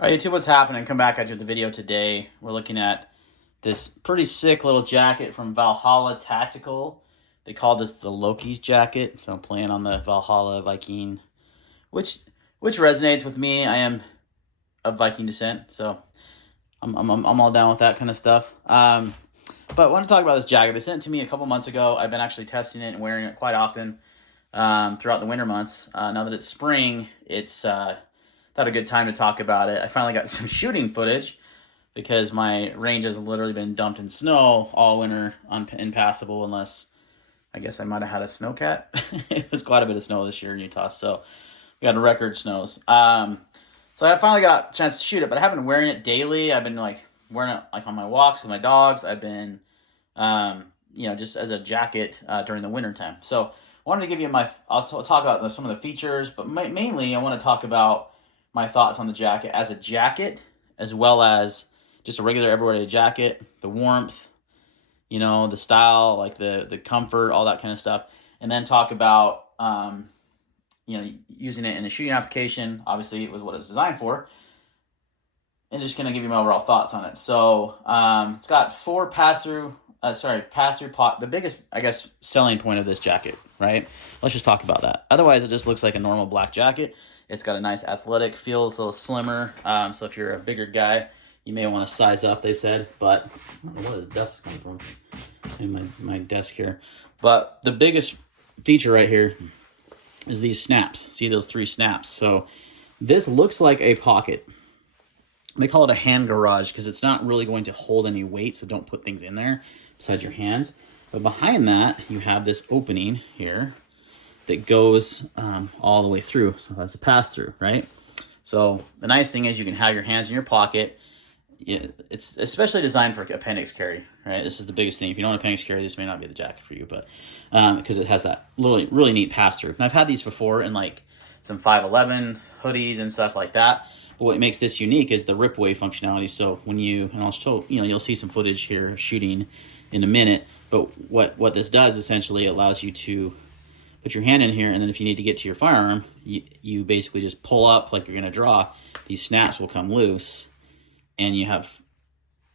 All right, YouTube, what's happening? Come back at you with the video today. We're looking at this pretty sick little jacket from Valhalla Tactical. They call this the Loki's jacket, so I'm playing on the Valhalla Viking, which resonates with me. I am of Viking descent, so I'm all down with that kind of stuff. But I want to talk about this jacket. They sent it to me a couple months ago. I've been actually testing it and wearing it quite often throughout the winter months. Now that it's spring, it's thought a good time to talk about it. I finally got some shooting footage because my range has literally been dumped in snow all winter, impassable, unless I guess I might have had a snowcat. It was quite a bit of snow this year in Utah, so we got record snows. So I finally got a chance to shoot it, but I haven't been wearing it daily. I've been like wearing it like on my walks with my dogs. I've been, just as a jacket during the winter time. So I wanted to give you I'll talk about some of the features, but mainly I want to talk about my thoughts on the jacket as a jacket, as well as just a regular everyday jacket, the warmth, the style, like the comfort, all that kind of stuff. And then talk about, using it in a shooting application. Obviously, it was what it's designed for. And just going to give you my overall thoughts on it. So it's got 4 pass-through pot. The biggest, I guess, selling point of this jacket, right? Let's just talk about that. Otherwise, it just looks like a normal black jacket. It's got a nice athletic feel. It's a little slimmer. So if you're a bigger guy, you may want to size up, they said. But I don't know what is dust coming from in my desk here. But the biggest feature right here is these snaps. See those 3 snaps? So this looks like a pocket. They call it a hand garage because it's not really going to hold any weight, so don't put things in there besides your hands. But behind that, you have this opening here that goes all the way through. So that's a pass-through, right? So the nice thing is you can have your hands in your pocket. It's especially designed for appendix carry, right? This is the biggest thing. If you don't appendix carry, this may not be the jacket for you, but because it has that really neat pass-through. And I've had these before in like some 511 hoodies and stuff like that. But what makes this unique is the rip away functionality. So when and I'll show, you'll see some footage here shooting in a minute. But what this does essentially allows you to put your hand in here, and then if you need to get to your firearm, you basically just pull up like you're going to draw. These snaps will come loose, and you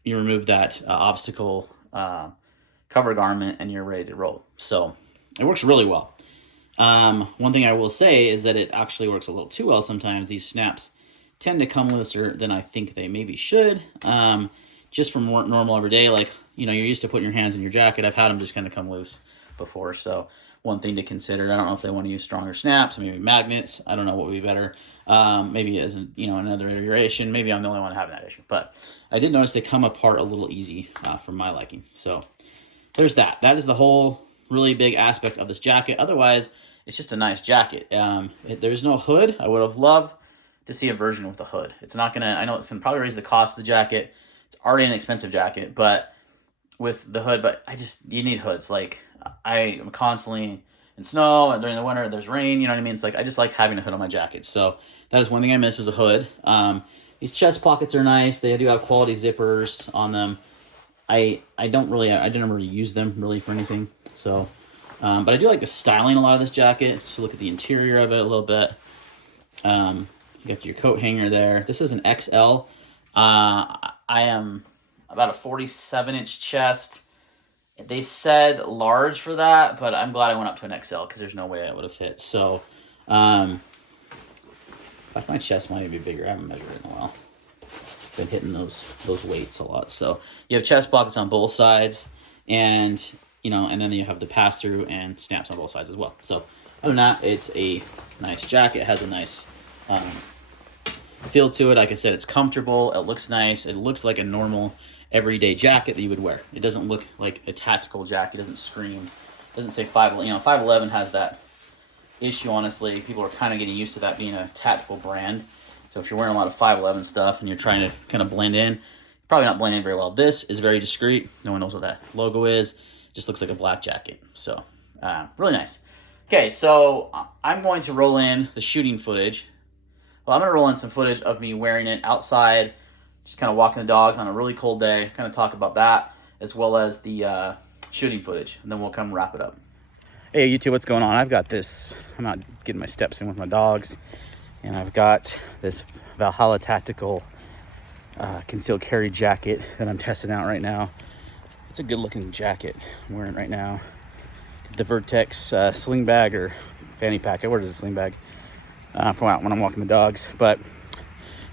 remove that obstacle cover garment, and you're ready to roll. So it works really well. One thing I will say is that it actually works a little too well sometimes. These snaps tend to come looser than I think they maybe should. Just from normal everyday, like, you're used to putting your hands in your jacket. I've had them just kind of come loose before. So one thing to consider. I don't know if they want to use stronger snaps, maybe magnets. I don't know what would be better. Maybe as another iteration. Maybe I'm the only one having that issue. But I did notice they come apart a little easy for my liking. So there's that. That is the whole really big aspect of this jacket. Otherwise, it's just a nice jacket. There's no hood. I would have loved to see a version with a hood. It's not gonna. I know it's gonna probably raise the cost of the jacket. It's already an expensive jacket, but with the hood. But you need hoods. Like, I am constantly in snow, and during the winter there's rain. You know what I mean? It's like I just like having a hood on my jacket. So that is one thing I miss, is a hood. These chest pockets are nice. They do have quality zippers on them. I didn't really use them really for anything. So, but I do like the styling a lot of this jacket. So look at the interior of it a little bit. You got your coat hanger there. This is an XL. I am about a 47-inch chest. They said large for that, but I'm glad I went up to an XL because there's no way it would have fit. So, my chest might be bigger. I haven't measured it in a while. Been hitting those weights a lot. So you have chest pockets on both sides, and and then you have the pass-through and snaps on both sides as well. So other than that, it's a nice jacket. It has a nice feel to it. Like I said, it's comfortable. It looks nice. It looks like a normal everyday jacket that you would wear. It doesn't look like a tactical jacket. It doesn't scream. It doesn't say 511 has that issue, honestly. People are kind of getting used to that being a tactical brand. So if you're wearing a lot of 511 stuff and you're trying to kind of blend in, probably not blend in very well. This is very discreet. No one knows what that logo is. It just looks like a black jacket. So really nice. Okay, so I'm going to roll in the shooting footage. Well, I'm going to roll in some footage of me wearing it outside, just kind of walking the dogs on a really cold day, kind of talk about that, as well as the shooting footage, and then we'll come wrap it up. Hey, YouTube, what's going on? I've got this, I'm out getting my steps in with my dogs, and I've got this Valhalla Tactical concealed carry jacket that I'm testing out right now. It's a good looking jacket I'm wearing right now. The Vertex sling bag or fanny pack. I ordered a sling bag for when I'm walking the dogs. But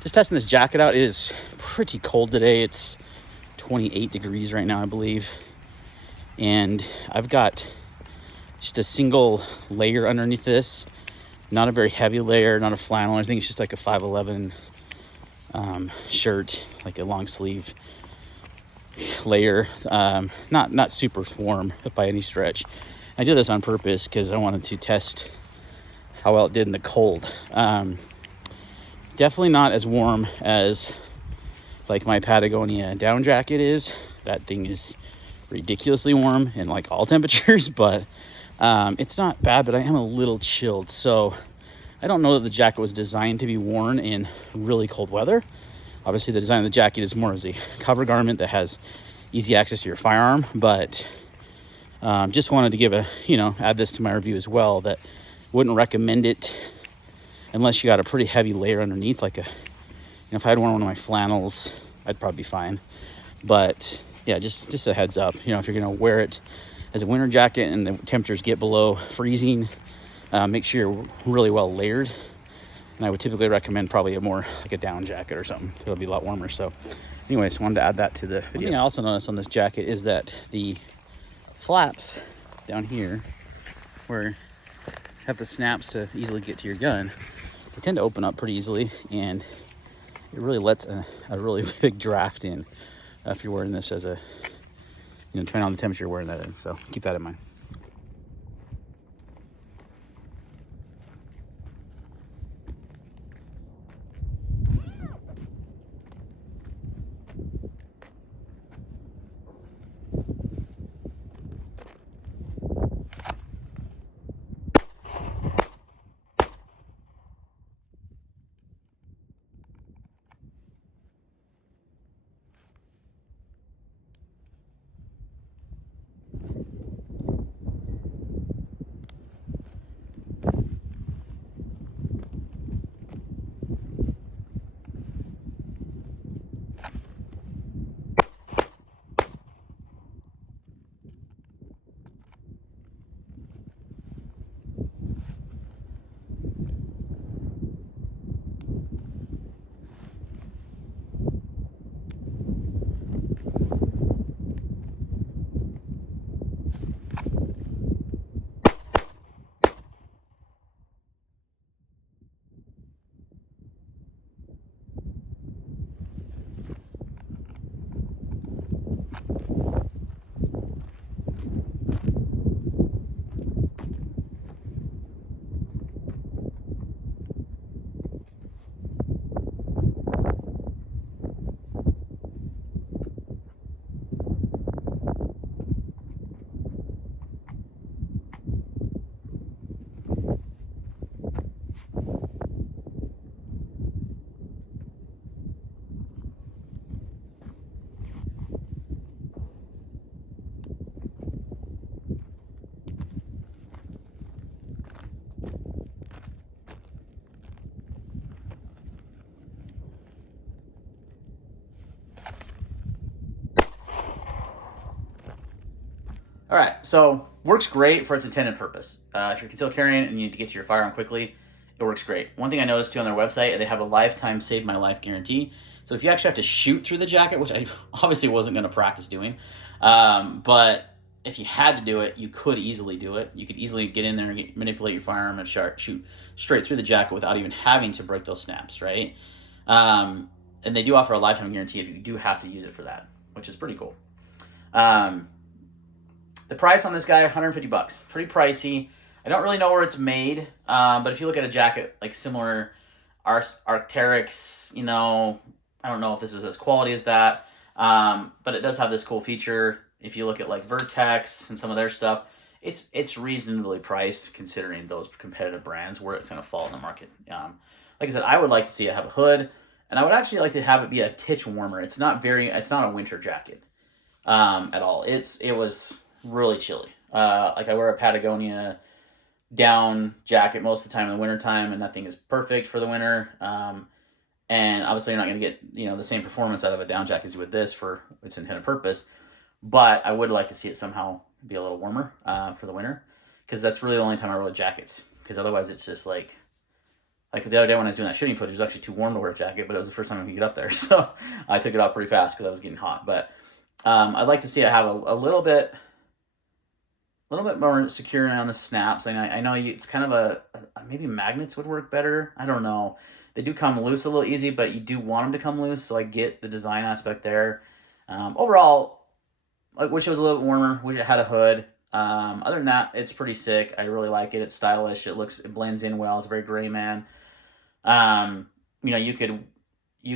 just testing this jacket out. It is pretty cold today. It's 28 degrees right now, I believe. And I've got just a single layer underneath this. Not a very heavy layer, not a flannel or anything. It's just like a 511 shirt, like a long sleeve layer. Not super warm by any stretch. I did this on purpose because I wanted to test how well it did in the cold. Definitely not as warm as like my Patagonia down jacket is. That thing is ridiculously warm in like all temperatures, but it's not bad, but I am a little chilled. So I don't know that the jacket was designed to be worn in really cold weather. Obviously the design of the jacket is more as a cover garment that has easy access to your firearm, but just wanted to give add this to my review as well, that wouldn't recommend it unless you got a pretty heavy layer underneath, like if I had worn one of my flannels, I'd probably be fine. But yeah, just a heads up, if you're gonna wear it as a winter jacket and the temperatures get below freezing, make sure you're really well layered. And I would typically recommend probably a more like a down jacket or something. It'll be a lot warmer. So anyways, wanted to add that to the video. One thing I also noticed on this jacket is that the flaps down here, where you have the snaps to easily get to your gun, they tend to open up pretty easily, and it really lets a really big draft in if you're wearing this as a, depending on the temperature you're wearing that in. So keep that in mind. All right, so works great for its intended purpose. If you're concealed carrying and you need to get to your firearm quickly, it works great. One thing I noticed too on their website, they have a lifetime save my life guarantee. So if you actually have to shoot through the jacket, which I obviously wasn't going to practice doing, but if you had to do it, you could easily do it. You could easily get in there and manipulate your firearm and shoot straight through the jacket without even having to break those snaps, right? And they do offer a lifetime guarantee if you do have to use it for that, which is pretty cool. The price on this guy, $150. Pretty pricey. I don't really know where it's made, but if you look at a jacket like similar Arc'teryx, I don't know if this is as quality as that, but it does have this cool feature. If you look at like Vertex and some of their stuff, it's reasonably priced considering those competitive brands where it's going to fall in the market. Like I said, I would like to see it have a hood, and I would actually like to have it be a titch warmer. It's not a winter jacket at all. It was really chilly. Like I wear a Patagonia down jacket most of the time in the winter time, and that thing is perfect for the winter. And obviously, you're not going to get the same performance out of a down jacket as you would this for its intended purpose. But I would like to see it somehow be a little warmer for the winter, because that's really the only time I roll jackets. Because otherwise, it's just like the other day when I was doing that shooting footage, it was actually too warm to wear a jacket, but it was the first time I could get up there, so I took it off pretty fast because I was getting hot. But I'd like to see it have a little bit more secure around the snaps. I know it's kind of maybe magnets would work better. I don't know. They do come loose a little easy, but you do want them to come loose, so I get the design aspect there. Overall, I wish it was a little bit warmer. Wish it had a hood. Other than that, it's pretty sick. I really like it. It's stylish. It blends in well. It's very gray man. You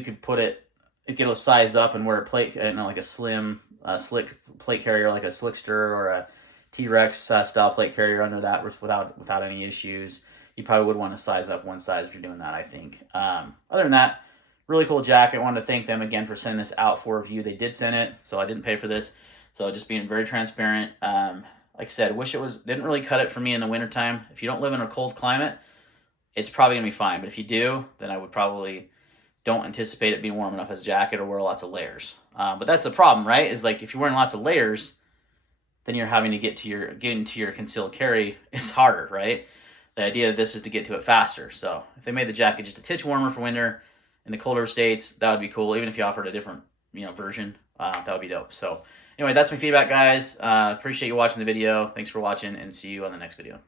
could put it, it'll size up and wear a plate, like a slim, slick plate carrier, like a Slickster or a T-Rex style plate carrier under that without any issues. You probably would want to size up one size if you're doing that, I think. Other than that, really cool jacket. I wanted to thank them again for sending this out for review. They did send it, so I didn't pay for this. So just being very transparent. Like I said, wish didn't really cut it for me in the wintertime. If you don't live in a cold climate, it's probably going to be fine. But if you do, then I would probably don't anticipate it being warm enough as a jacket or wear lots of layers. But that's the problem, right? Is like if you're wearing lots of layers, then you're having to get into your concealed carry is harder, right? The idea of this is to get to it faster. So if they made the jacket just a titch warmer for winter in the colder states, that would be cool. Even if you offered a different version, that would be dope. So anyway, that's my feedback, guys. Appreciate you watching the video. Thanks for watching, and see you on the next video.